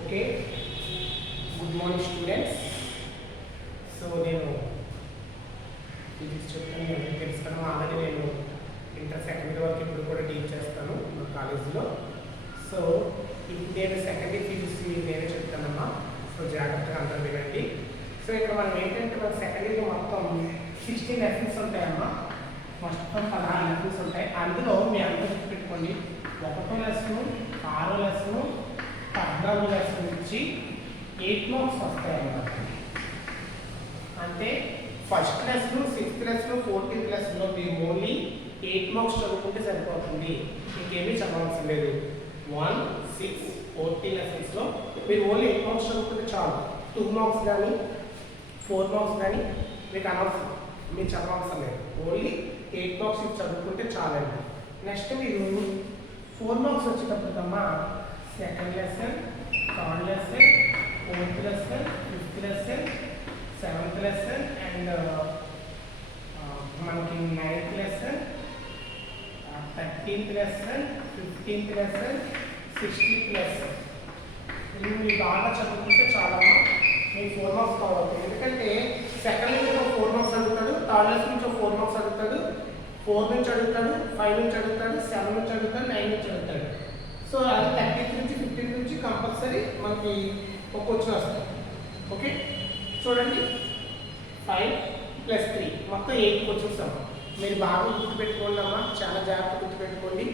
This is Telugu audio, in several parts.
Okay, good morning students. So నేను ఫిజిక్స్ చెప్తాను, ఎవరికి తెలుస్తాను. ఆల్రెడీ నేను ఇంటర్ సెకండ్ ఇయర్ వరకు ఇప్పుడు కూడా టీచ్ చేస్తాను మా కాలేజీలో. సో ఇప్పుడు నేను సెకండ్ ఇయర్ ఫిజిక్స్ నేనే చెప్తానమ్మా. సో జాగ్రత్తగా అందరూ వినండి. సో ఇక్కడ మనం ఏంటంటే మన సెకండ్ ఇయర్లో మొత్తం 16 లెసన్స్ ఉంటాయమ్మా. మొత్తం 16 లెసన్స్ ఉంటాయి. అందులో మీ అందరూ పెట్టుకోండి, 1వ లెసన్, 6వ లెసన్, 14వ లెసన్ నుంచి 8 మార్క్స్ వస్తాయన్నమాట. అంటే first lesson, 6th lesson, 14th లెసన్లో మీరు ఓన్లీ 8 మార్క్స్ చదువుకుంటే సరిపోతుంది, ఇంకేమీ చదవాల్సిన లేదు. 1, 6, 14 లెసన్స్లో మీరు ఓన్లీ 8 మార్క్స్ చదువుకుంటే చాలు. 2 మార్క్స్ కానీ 4 మార్క్స్ కానీ మీకు అనవసరం, మీరు చదవాల్సిన లేదు. ఓన్లీ 8 మార్క్స్ చదువుకుంటే చాలండి. నెక్స్ట్ మీరు 4 మార్క్స్ వచ్చేటప్పటికమ్మా second lesson, third lesson, 4th lesson, 5th lesson, 7th lesson and మనకి 9th lesson, 13th lesson, 15th lesson, 16th lesson. ఇవి మీరు బాగా చదువుకుంటే చాలా మీకు 4 మార్క్స్ కావాలి. ఎందుకంటే సెకండ్ నుంచి 4 మార్క్స్ అడుగుతాడు, థర్డ్ లెసన్ నుంచి 4 మార్క్స్ అడుగుతాడు, 4 నుంచి అడుగుతాడు, 5 నుంచి అడుగుతాడు, 7 నుంచి అడుగుతాడు, 9 నుంచి అడుగుతాడు. సో అది 13th నుంచి 15th నుంచి కంపల్సరీ మనకి ఒక క్వశ్చన్ వస్తుంది. ఓకే, చూడండి 5 + 3 మొత్తం 8 క్వశ్చన్స్ అమ్మా. మీరు బాగా గుర్తుపెట్టుకోండి అమ్మా, చాలా జాగ్రత్తగా గుర్తుపెట్టుకోండి.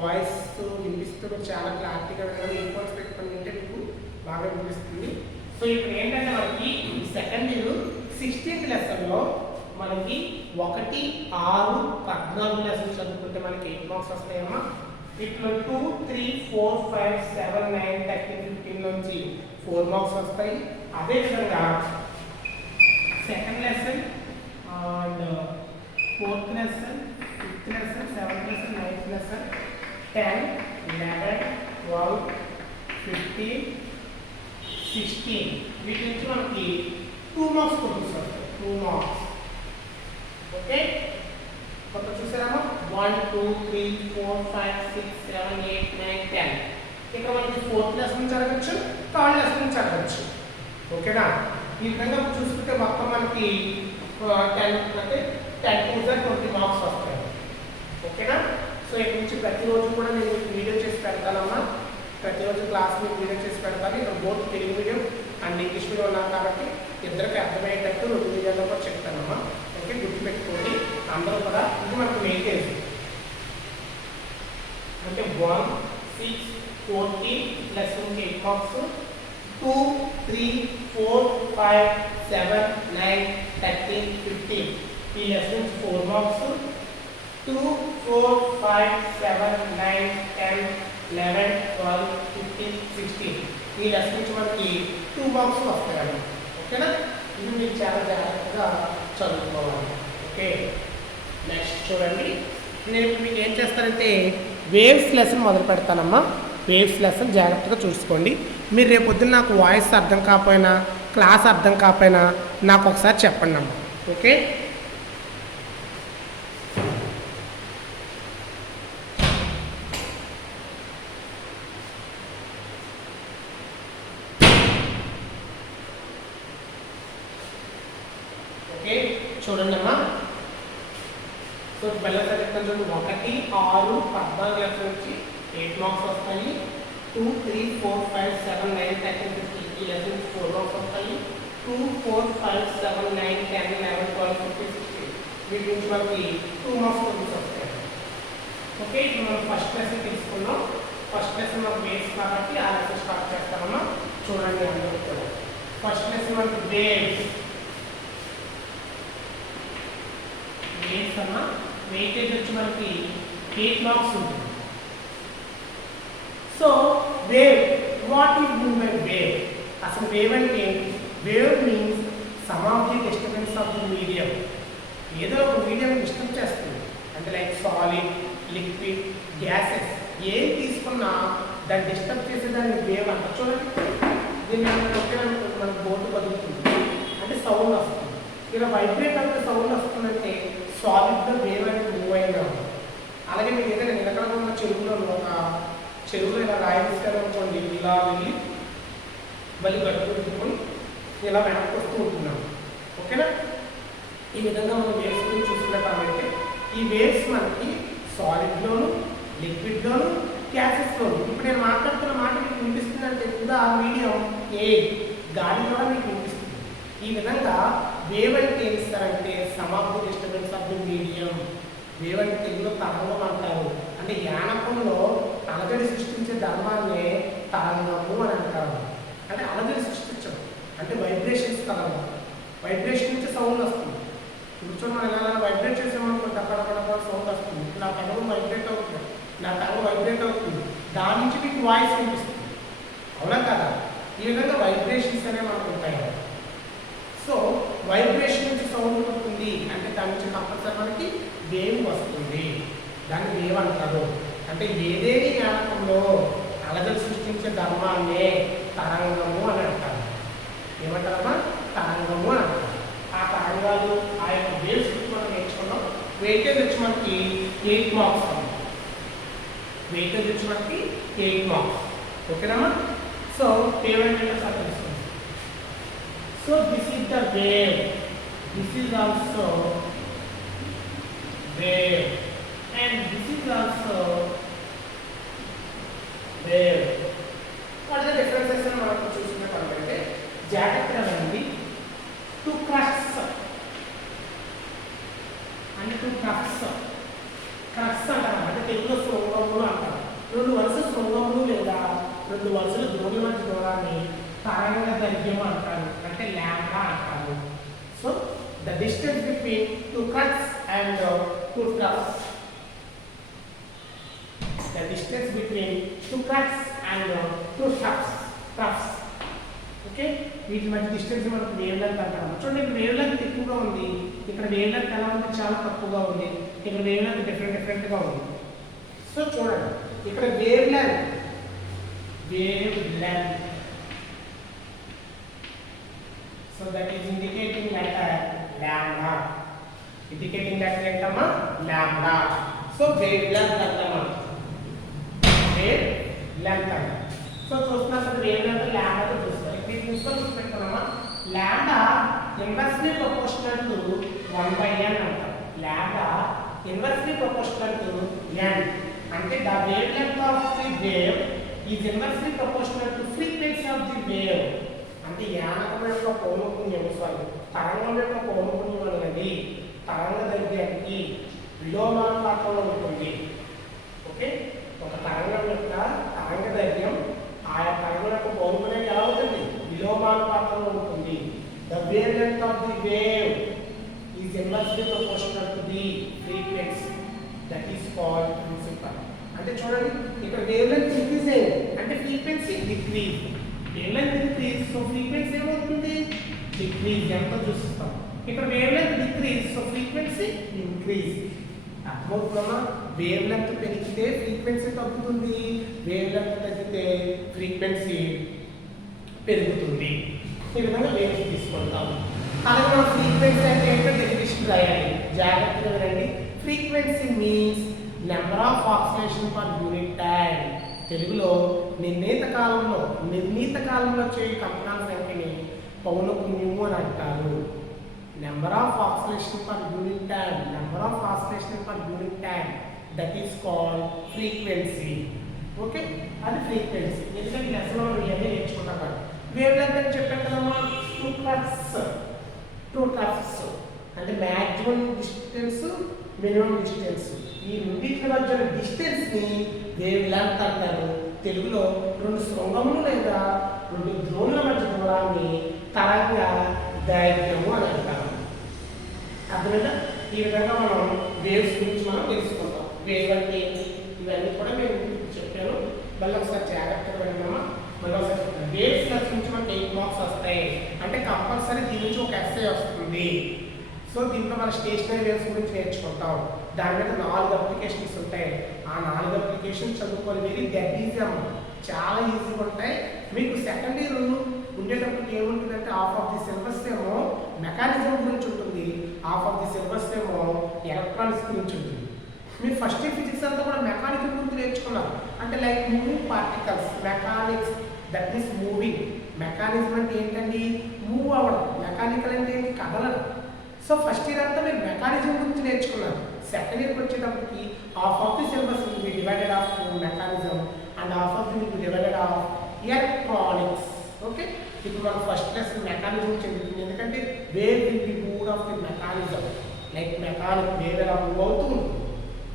వాయిస్ వినిపిస్తూ మీరు చాలా క్లారిటీగా వినాలి. ఇయర్ ఫోన్స్ పెట్టుకొని ఉంటే మీకు బాగా వినిపిస్తుంది. సో ఇప్పుడు ఏంటంటే మనకి సెకండ్ ఇయర్ 16th లెసన్లో మనకి 1, 6, 14 లెసన్ చదువుకుంటే మనకి 8 మార్క్స్ వస్తాయమ్మా. ఇట్లా 2, 3, 4, 5, 7, 9, 13, 15 నుంచి 4 మార్క్స్ వస్తాయి. అదేవిధంగా second lesson and 4th lesson, 5th lesson, 7th lesson, 9th lesson, 10, 11, 12, 15, 16 వీటి నుంచి మనకి 2 మార్క్స్ క్వశ్చన్స్ వస్తాయి. 2 మార్క్స్. ఓకే, కొత్త చూసారమ్మా 1, 2, 3, 4, 5, 6, 7, 8, 9, 10. ఇక్కడ మనకి 4th లెసన్ నుంచి అడగచ్చు, 3rd లెసన్ నుంచి అడగచ్చు. ఓకేనా, ఈ విధంగా చూసుకుంటే మొత్తం మనకి 10 అంటే 10 to 20 మార్క్స్ వస్తాయి. ఓకేనా, సో ఇక్కడ నుంచి ప్రతిరోజు కూడా నేను మీకు వీడియో చేసి పెడతానమ్మా. ప్రతిరోజు క్లాస్ మీకు వీడియో చేసి పెడతాను. ఇక్కడ both Telugu medium and English medium ఉన్నాను కాబట్టి ఇద్దరికి అర్థమయ్యేటట్టు 2 వీడియోలో కూడా చెప్తానమ్మా. ఓకే, గుర్తుపెట్టుకోండి అందరూ కూడా. ఇది మనకు వెయిటేజ్ అంటే 1, 6, 14 ప్లస్ 8 మార్క్స్, 2, 3, 4, 5, 7, 9, 13, 15 ఈ లెసన్ 4 మార్క్స్, 2, 4, 5, 7, 9, 10, 11, 12, 15, 16 ఈ లెసన్ నుంచి మనకి 2 మార్క్స్ వస్తాయి. ఓకేనా, ఇది మీకు చాలా జాగ్రత్తగా చదువుకోవాలి. ఓకే, నెక్స్ట్ చూడండి, నేను ఇప్పుడు మీకు ఏం చేస్తానంటే వేవ్స్ లెసన్ మొదలు పెడతానమ్మా. వేవ్స్ లెసన్ జాగ్రత్తగా చూసుకోండి. మీరు రేపు పొద్దున్న నాకు వాయిస్ అర్థం కాకపోయినా, క్లాస్ అర్థం కాకపోయినా నాకు ఒకసారి చెప్పండి అమ్మా. ఓకే, ఓకే చూడండి అమ్మా. సో పిల్లలు చెప్తాను చూడండి, 1, 6, 14 లెసన్ నుంచి 8 మార్క్స్ వస్తాయి. 2, 3, 4, 5, 7, 9, 13, 15 ఈ లెసన్ 4 మార్క్స్ వస్తాయి. 2, 4, 5, 7, 9, 10, 11, 12, 15, 16 వీటి నుంచి మనకి 2 మార్క్స్ వస్తాయి. ఓకే, ఇప్పుడు మనం ఫస్ట్ లెసన్ తీసుకున్నాం. ఫస్ట్ లెసన్ మనకు బేస్ కాబట్టి ఆ లెసన్ స్టార్ట్ చేస్తామమ్మా. చూడండి అందరూ కూడా. ఫస్ట్ లెసన్ మనకి వేవ్స్ అమ్మా. వెయిటేజ్ వచ్చి మనకి 8 మార్క్స్ ఉంటుంది. So wave, what is mean by wave? అసలు వేవ్ అంటే ఏంటి? Wave means some of the disturbance of the medium. ఏదో ఒక మీడియం డిస్టర్బ్ చేస్తుంది. అంటే లైక్ సాలిడ్, లిక్విడ్, గ్యాసెస్ ఏం తీసుకున్నా దాన్ని డిస్టర్బ్ చేసేదాన్ని వేవ్ అంట. చూడండి, దీన్ని మనకు బోర్డు కదులుతుంది అంటే సౌండ్ వస్తుంది. ఇలా వైబ్రేట్ అంటే సౌండ్ వస్తుందంటే సాలిడ్గా వేవ్ అనేది మూవ్ అయిందా. అలాగే మీకు ఏదైనా నిలకడగా ఉన్న చెరువులో ఇలా రాయి తీసుకెళ్ళి ఇలా వెళ్ళి మళ్ళీ కట్టుకుని ఇలా వెనక్కి వస్తూ ఉంటున్నాం. ఓకేనా? ఈ విధంగా మనం వేవ్స్ గురించి చూసుకున్నట్లయితే ఈ వేవ్స్ మనకి సాలిడ్లోను, లిక్విడ్లోను, గ్యాసెస్లోను. ఇప్పుడు నేను మాట్లాడుతున్న మాట మీకు వినిపిస్తుందంటే కూడా ఆ మీడియం ఏ గాలి కూడా మీకు వినిపిస్తుంది. ఈ విధంగా వేవ్ అంటే ఏం ఇస్తారంటే some of the disturbance of the medium. Wave అంటే తెలుగులో తరంగం అంటారు. అంటే యానకంలో అలజడి సృష్టించే ధర్మాన్నే తరంగము అని అంటారు. అంటే అలజడి సృష్టించడం అంటే వైబ్రేషన్స్ తరంగం. వైబ్రేషన్ నుంచి సౌండ్ వస్తుంది. ఇప్పుడు చూడండి, మనం ఎలా వైబ్రేట్ చేసామనుకుంటే అక్కడ సౌండ్ వస్తుంది. నా పెదవు వైబ్రేట్ అవుతుంది, నా తల వైబ్రేట్ అవుతుంది, దాని నుంచి మీకు వాయిస్ వినిపిస్తుంది. అవునా కదా? ఈ విధంగా వైబ్రేషన్స్ అనేవి మనకు ఉంటాయి. సో వైబ్రేషన్ నుంచి సౌండ్ వస్తుంది అంటే దాని నుంచి కంపల్సరీ మనకి వేవ్ వస్తుంది. దాన్ని వేవ్ అంటారు. అంటే ఏదేని యానకంలో అలజడి సృష్టించే ధర్మాన్నే తరంగము అని అంటారు. ఏమంటారమ్మా? తరంగము అని అంటారు. ఆ తరంగాలు ఆ యొక్క వేవ్స్ మనం నేర్చుకున్నాం. వెయిటేజ్ వచ్చి మనకి 8 మార్క్స్. వెయిటేజ్ వచ్చి మనకి 8 మార్క్స్. ఓకేనమ్మా? సో వేవ్ అంటే తెలుస్తుంది. So this is the wave. This is also wave, and this is also wave. What are the differences in మనం చూసుకున్నట్లయితే జాగ్రత్తగా వినండి. టు క్రక్స్ అంటే టు క్రక్స్ అంటారు. అంటే తెలుగులో శృంగములు అంటారు. 2 వరుస శృంగములు లేదా 2 వరుసల ద్రోణుల మధ్య దూరాన్ని తరంగ దైర్ఘ్యం అంటారు. అంటే లాంబ్డా అంటారు. So the distance between 2 cuts and 2 troughs. The distance between 2 cuts and 2 troughs. Okay, వీటి మధ్య డిస్టెన్స్ మనకు వేవ్ లెంత్ అంటారు. చూడండి, ఇక్కడ వేవ్ లెంత్ ఎక్కువగా ఉంది, ఇక్కడ వేవ్ లెంత్ ఎలా ఉంది? చాలా తక్కువగా ఉంది. ఇక్కడ వేవ్ లెంత్ డిఫరెంట్గా ఉంది. సో చూడండి, ఇక్కడ wave length so that is indicating letter lambda. Indicating letter entama lambda. So wavelength antama. Wavelength. So చూస్తున్నారు wavelength lambda తో చూస్తారు. ఇక్కడ చూసుకుంటున్నామా lambda inversely proportional to 1/n అంటారు. lambda inversely proportional to n. అంటే the wavelength of the wave is inversely proportional to frequency of the wave. అంటే యానకం యొక్క పౌనఃపున్యం తరంగం యొక్క పౌనఃపున్యం అనేది తరంగ దైర్ఘ్యానికి విలోమానుపాతంలో ఉంటుంది. ఓకే, ఒక తరంగం యొక్క తరంగ దైర్ఘ్యం ఆయా తరంగం యొక్క పౌనఃపున్యం ఎలా ఉంటుంది? విలోమానుపాతంలో ఉంటుంది. The wave length of the wave is inversely proportional to the frequency. That is called principle. అంటే చూడండి, ఇక్కడ వేవ్ లెంగ్త్ ఇంక్రీజ్ అయ్యింది అంటే frequency decrease. Wave length increase, so frequency ఏమవుతుంది? డిక్రీజ్. ఎంత చూస్తాం. ఇక్కడ wave length decrease, so frequency increase. అర్థమవుతుందమ్మా? వేవ్ లెంగ్త్ పెరిగితే ఫ్రీక్వెన్సీ తగ్గుతుంది, వేవ్ లెంగ్త్ తగ్గితే ఫ్రీక్వెన్సీ పెరుగుతుంది. ఈ విధంగా వేవ్స్ తీసుకుంటాం. అలాగే మనం ఫ్రీక్వెన్సీ అంటే ఏంటో డెఫినిషన్ రాయాలి. జాగ్రత్తగా వినండి. Frequency means number of oscillation per unit time. తెలుగులో నిర్ణీత కాలంలో చేయు కంపనాల సంఖ్యని పౌనఃపున్యము అని అంటారు. Number of oscillation per unit time that is called frequency. Okay, అది ఫ్రీక్వెన్సీ. ఎందుకంటే లెసన్లో మనం ఇవన్నీ నేర్చుకుంటాం కదా. వేవ్ లెంగ్త్ అని చెప్పాను కదమ్మా, 2 ట్రఫ్స్ అంటే మ్యాక్సిమం డిస్టెన్స్, మినిమం డిస్టెన్స్. ఈ రెండింటి మధ్య డిస్టెన్స్ని వేవ్ లెంగ్త్ అంటారు. తెలుగులో 2 శృంగములు లేదా 2 ద్రోణుల మధ్య దూరాన్ని తరంగ దైర్ఘ్యము అని అంటారు. అర్థమైనా? ఈ విధంగా మనం వేవ్స్ గురించి మనం తెలుసుకుంటాం. వేవ్ అంటే ఇవన్నీ కూడా నేను చెప్పాను. మళ్ళీ ఒకసారి జాగ్రత్తగా విన్నామా? మళ్ళీ ఒకసారి వేవ్స్ నుంచి మనకి 8 మార్క్స్ వస్తాయి. అంటే కంపల్సరీ దీని నుంచి ఒక ఎస్సే వస్తుంది. సో దీంట్లో మన స్టేషనరీ వేవ్స్ గురించి నేర్చుకుంటాం. దాని మీద 4 అప్లికేషన్స్ ఉంటాయి. ఆ 4 అప్లికేషన్స్ చదువుకోవాలి. వెరీ డెడ్ ఈజీ అమ్మ, చాలా ఈజీగా ఉంటాయి. మీకు సెకండ్ ఇయర్ ఉండేటప్పుడు ఏముంటుందంటే హాఫ్ ఆఫ్ ది సిలబస్ ఏమో మెకానిజం గురించి ఉంటుంది, హాఫ్ ఆఫ్ ది సిలబస్ ఏమో ఎలక్ట్రానిక్స్ గురించి ఉంటుంది. మీరు ఫస్ట్ ఇయర్ ఫిజిక్స్ అంతా కూడా మెకానికల్ గురించి నేర్చుకున్నారు. అంటే like moving particles, mechanics, that means moving. Mechanism అంటే ఏంటండి? మూవ్ అవ్వడం. మెకానికల్ అంటే ఏంటి? కదలడం. సో ఫస్ట్ ఇయర్ అంతా మీరు మెకానిజం గురించి నేర్చుకున్నారు. సెకండ్ ఇయర్కి వచ్చేటప్పటికి half of the syllabus will be divided of mechanism and half of the will be divided of electronics. Okay, ఇప్పుడు మనం ఫస్ట్ లెసన్ మెకానిజం చెందుతుంది. ఎందుకంటే wave will be move of the mechanism, like mechanic wave ఎలా మూవ్ అవుతూ ఉంటుంది,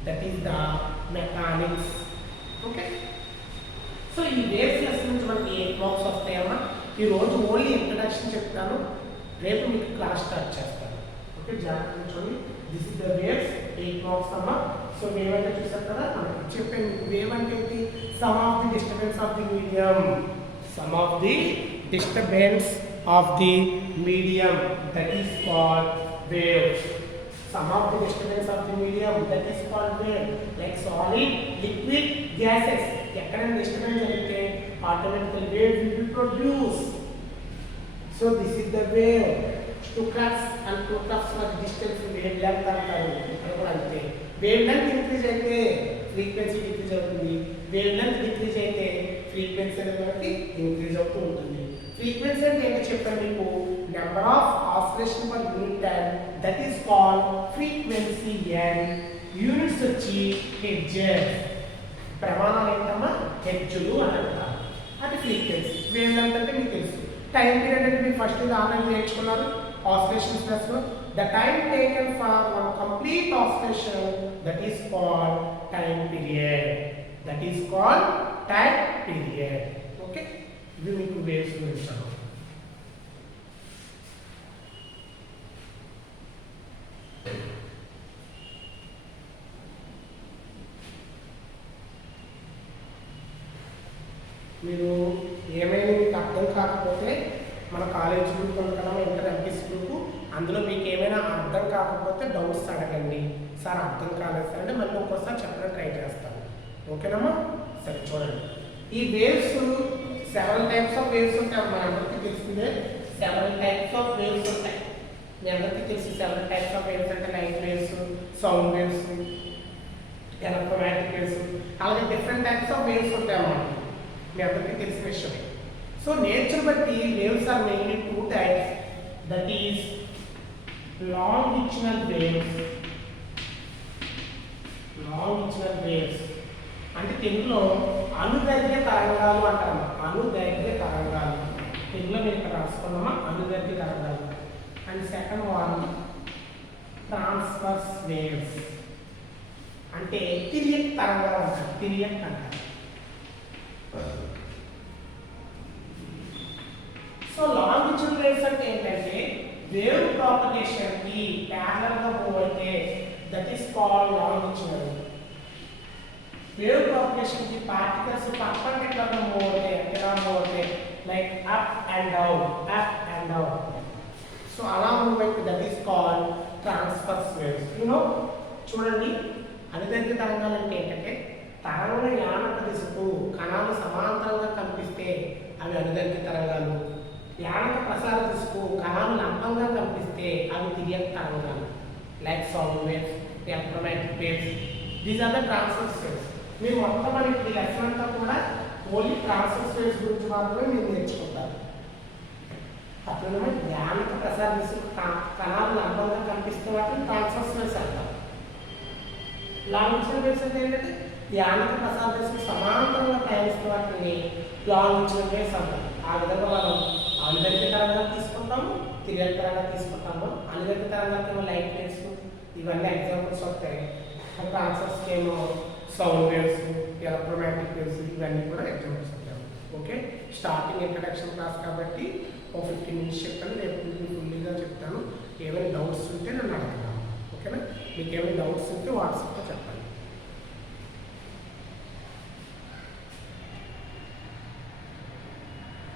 that is the mechanics. Okay, so ఈ వేవ్స్ లెసన్ నుంచి మనకి 8 మార్క్స్ వస్తాయమ్మా. ఈరోజు ఓన్లీ ఇంట్రడక్షన్ చెప్తాను, రేపు మీకు క్లాస్ స్టార్ట్ చేస్తాను. ఓకే, జాగ్రత్త చూడండి. This is the waves, 8 marks అమ్మా. సో వేవ్ అంటే చూసారు కదా, మనకి చెప్పాను. వేవ్ అంటే ఏంటి? Some of the disturbance of the medium. Some of the disturbance of the medium, that is called wave. Some of the disturbance of the medium, that is called wave. Like solid, liquid, gases. ఎక్కడైనా disturbance జరిగితే automatically wave will be produced. So this is the wave. Stukas and Stukas mధ్య distance wave length అంటారు. ఇక్కడ కూడా అంతే. Wave length increase అయితే frequency decrease అవుతుంది. Wave length decrease అయితే ఫ్రీక్వెన్సీ అనేది ఇంక్రీజ్ అవుతూ ఉంటుంది. ఫ్రీక్వెన్సీ అంటే ఏంటో చెప్పాను మీకు, number of oscillation per unit time, that is called frequency. And units వచ్చి హెర్ట్జ్. ప్రమాణాలు ఏంటమ్మా? హెర్ట్జులు అని అంటారు. అది ఫ్రీక్వెన్సీ. వేవ్ లెంగ్త్ అంటే మీకు తెలుసు. టైం పీరియడ్ అంటే మీరు ఫస్ట్ ఆన్లైన్ నేర్చుకున్నారు ఆసిలేషన్ ప్లస్లో. The time taken for one complete oscillation, that is called time period. That is called time period. Okay, ఇది మీకు వేవ్స్ గురించి. మీరు ఏమైనా మీకు అర్థం కాకపోతే మన కాలేజ్ గ్రూప్ ఉంటామా, ఇంటర్ ఎంపీసీ గ్రూప్, అందులో మీకు ఏమైనా అర్థం కాకపోతే డౌట్స్ అడగండి. సార్ అర్థం కాలేదు సార్ అంటే మళ్ళీ ఇంకోసారి చెప్పడం ట్రై చేస్తాను. ఓకేనమ్మా? సరే చూడండి, ఈ waves several types of waves ఉంటాయి. మన అందరికీ తెలిసిందే సెవెరల్ టైప్స్ ఆఫ్ వేవ్స్ ఉంటాయి. మీ అందరికీ తెలిసి సెవెరల్ టైప్స్ ఆఫ్ వేవ్స్ అంటే light waves, sound waves, electromagnetic waves, అలాగే డిఫరెంట్ టైప్స్ ఆఫ్ వేవ్స్ ఉంటాయి అన్నమాట. మీ అందరికీ తెలిసిన విషయమే. సో నేచర్ బట్టి waves are mainly 2 types, that is longitudinal waves. Longitudinal waves అంటే తెలుగులో అనుదైర్ఘ్య తరంగాలు అంటారు. అనుదైర్ఘ్య తరంగాలు తెలుగులో మీరు ఇక్కడ రాసుకున్నామా, అనుదైర్ఘ్య తరంగాలు. And second one transverse waves అంటే తిరియక్ తరంగాలు అంటారు. తిరియక్ అంటారు. సో లాంగిట్యూడ్ వేవ్స్ అంటే ఏంటంటే వేవ్ ప్రాపగేషన్ కి ప్యారలల్ గా మూవ్ అయితే that is called longitude. Wave propagation కి పార్టికల్స్ పర్పెండిక్యులర్ గా మూవ్ అవుతాయి. ఎలా మూవ్ అవుతాయి? Like up and down, up and down. So అలా మూవ్ అయితే that is called transverse waves. చూడండి, అనుదైర్ఘ్య తరంగాలు అంటే ఏంటంటే తరంగ యానక దిశకు కణాలు సమాంతరంగా కనిపిస్తే అవి అనుదైర్ఘ్య తరంగాలు. యానక ప్రసార దిశకు కణాలు లంబంగా కనిపిస్తే అవి తిరియక్ తరంగాలు. Like sound waves, electromagnetic waves, these are the transverse waves. మీరు మొత్తం మనకి లెసన్ అంతా కూడా ఓన్లీ ట్రాన్స్వర్స్ వేవ్స్ గురించి మాత్రమే మీరు నేర్చుకుంటారు. అట్లనే యానక ప్రసార దిశకు కణాలు లంబంగా కనిపిస్తే వాటిని ట్రాన్స్వర్స్ వేవ్స్ అంటారు. లాంగిట్యూడినల్ వేవ్స్ అంటే ఏంటంటే యానక ప్రసార దిశకు సమాంతరంగా ప్రయాణిస్తున్న వాటిని లాంగిట్యూడినల్ వేవ్స్ అంటారు. ఆ విధంగా మనం అనుదైర్ఘ్య తరంగాలు తీసుకుంటాము, తిరియక్ తరంగాలు తీసుకుంటాము. అనుదైర్ఘ్య తరంగాలకేమో లైట్ వేవ్స్, ఇవన్నీ ఎగ్జాంపుల్స్ వస్తాయి. ట్రాన్స్వర్స్ ఏమో సౌండ్ వేవ్స్, ఎలక్ట్రోమాగ్నెటిక్ వేవ్స్, ఇవన్నీ కూడా ఎగ్జాంపుల్స్ ఉంటాయి. ఓకే, స్టార్టింగ్ ఇంట్రడక్షన్ క్లాస్ కాబట్టి ఒక 15 minutes చెప్తాను. రేపు ఫుల్లీగా చెప్తాను. ఏమైనా డౌట్స్ ఉంటే నన్ను అడగండి. ఓకేనా? మీకు ఏమైనా డౌట్స్ ఉంటే వాట్సాప్లో చెప్తాను.